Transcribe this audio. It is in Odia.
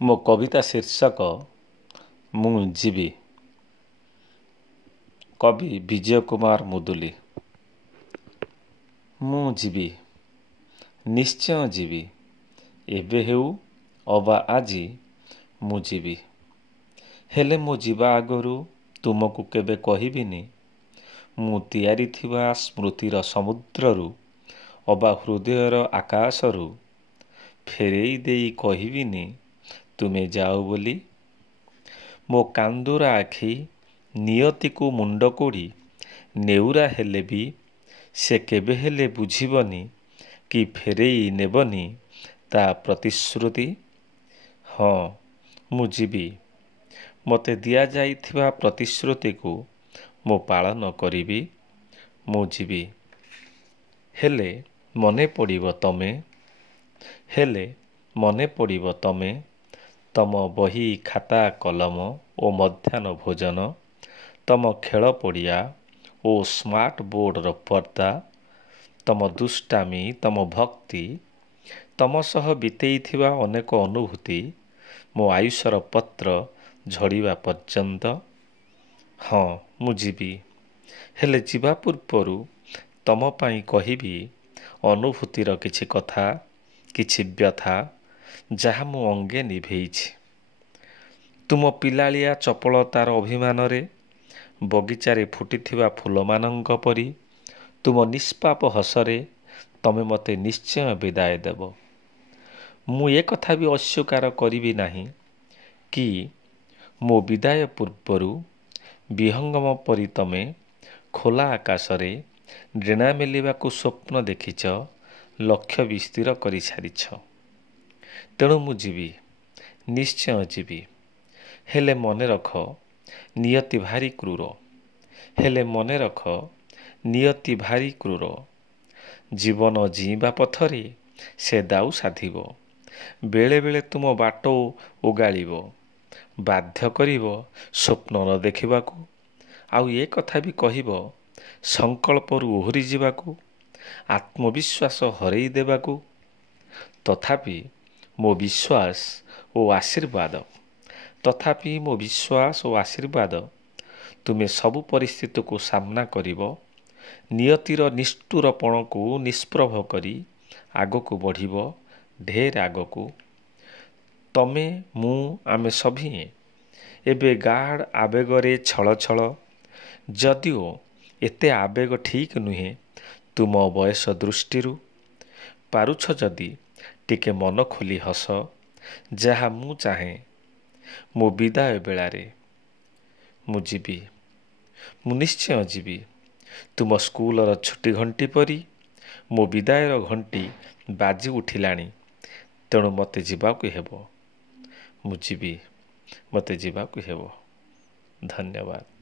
ମୋ କବିତା ଶୀର୍ଷକ ମୁଁ ଯିବି। କବି ବିଜୟ କୁମାର ମୁଦୁଲି। ମୁଁ ଯିବି, ନିଶ୍ଚୟ ଯିବି। ଏବେ ହେଉ ଅବା ଆଜି ମୁଁ ଯିବି। ହେଲେ ମୋ ଯିବା ଆଗରୁ ତୁମକୁ କେବେ କହିବିନି ମୁଁ ତିଆରି ଥିବା ସ୍ମୃତିର ସମୁଦ୍ରରୁ ଅବା ହୃଦୟର ଆକାଶରୁ ଫେରେଇ ଦେଇ କହିବିନି ତୁମେ ଯାଅ ବୋଲି। ମୋ କାନ୍ଦୁରା ଆଖି ନିୟତିକୁ ମୁଣ୍ଡ କୋଡ଼ି ନେଉରା ହେଲେ ବି ସେ କେବେ ହେଲେ ବୁଝିବନି କି ଫେରେଇ ନେବନି ତା ପ୍ରତିଶ୍ରୁତି। ହଁ ମୁଁ ଯିବି। ମୋତେ ଦିଆଯାଇଥିବା ପ୍ରତିଶ୍ରୁତିକୁ ମୁଁ ପାଳନ କରିବି। ମୁଁ ଯିବି। ହେଲେ ମନେ ପଡ଼ିବ ତମେ। ହେଲେ ମନେ ପଡ଼ିବ ତମେ। ତମ ବହି ଖାତା କଲମ ଓ ମଧ୍ୟାହ୍ନ ଭୋଜନ, ତମ ଖେଳ ପଡ଼ିଆ ଓ ସ୍ମାର୍ଟ ବୋର୍ଡ଼ର ପର୍ଦ୍ଦା, ତମ ଦୁଷ୍ଟାମି, ତମ ଭକ୍ତି, ତମ ସହ ବିତେଇଥିବା ଅନେକ ଅନୁଭୂତି ମୋ ଆୟୁଷର ପତ୍ର ଝଡ଼ିବା ପର୍ଯ୍ୟନ୍ତ। ହଁ ମୁଁ ଯିବି। ହେଲେ ଯିବା ପୂର୍ବରୁ ତମ ପାଇଁ କହିବି ଅନୁଭୂତିର କିଛି କଥା, କିଛି ବ୍ୟଥା ଯାହା ମୁଁ ଅଙ୍ଗେ ନିଭେଇଛି। ତୁମ ପିଲାଳିଆ ଚପଳତାର ଅଭିମାନରେ ବଗିଚାରେ ଫୁଟିଥିବା ଫୁଲମାନଙ୍କ ପରି ତୁମ ନିଷ୍ପାପ ହସରେ ତମେ ମୋତେ ନିଶ୍ଚୟ ବିଦାୟ ଦେବ। ମୁଁ ଏ କଥା ବି ଅସ୍ୱୀକାର କରିବି ନାହିଁ କି ମୋ ବିଦାୟ ପୂର୍ବରୁ ବିହଙ୍ଗମ ପରି ତମେ ଖୋଲା ଆକାଶରେ ଡେଣା ମେଲିବାକୁ ସ୍ୱପ୍ନ ଦେଖିଛ, ଲକ୍ଷ୍ୟ ବି ସ୍ଥିର କରିସାରିଛ। ତେଣୁ ମୁଁ ଯିବି, ନିଶ୍ଚୟ ଯିବି। ହେଲେ ମନେ ରଖ ନିୟତି ଭାରି କ୍ରୂର। ହେଲେ ମନେ ରଖ ନିୟତି ଭାରି କ୍ରୂର। ଜୀବନ ଜୀଇଁବା ପଥରେ ସେ ଦାଉ ସାଧିବ। ବେଳେ ବେଳେ ତୁମ ବାଟ ଓଗାଳିବ, ବାଧ୍ୟ କରିବ ସ୍ୱପ୍ନ ନ ଦେଖିବାକୁ। ଆଉ ଏ କଥା ବି କହିବ ସଂକଳ୍ପରୁ ଓହରି ଯିବାକୁ, ଆତ୍ମବିଶ୍ୱାସ ହରେଇ ଦେବାକୁ। ତଥାପି ମୋ ବିଶ୍ୱାସ ଓ ଆଶୀର୍ବାଦ ତୁମେ ସବୁ ପରିସ୍ଥିତିକୁ ସାମ୍ନା କରିବ, ନିୟତିର ନିଷ୍ଠୁରପଣକୁ ନିଷ୍ପ୍ରଭ କରି ଆଗକୁ ବଢ଼ିବ, ଢେର ଆଗକୁ। ତମେ, ମୁଁ, ଆମେ ସଭିଏଁ ଏବେ ଗାଢ଼ ଆବେଗରେ ଛଳ ଛଳ। ଯଦିଓ ଏତେ ଆବେଗ ଠିକ୍ ନୁହେଁ ତୁମ ବୟସ ଦୃଷ୍ଟିରୁ। ପାରୁଛ ଯଦି ଟିକେ ମନ ଖୋଲି ହସ, ଯାହା ମୁଁ ଚାହେଁ ମୋ ବିଦାୟ ବେଳାରେ। ମୁଁ ଯିବି। ମୁଁ ନିଶ୍ଚୟ ଯିବି। ତୁମ ସ୍କୁଲର ଛୁଟି ଘଣ୍ଟି ପରି ମୋ ବିଦାୟର ଘଣ୍ଟି ବାଜି ଉଠିଲାଣି। ତେଣୁ ମୋତେ ଯିବାକୁ ହେବ। ମୁଁ ଯିବି। ମୋତେ ଯିବାକୁ ହେବ। ଧନ୍ୟବାଦ।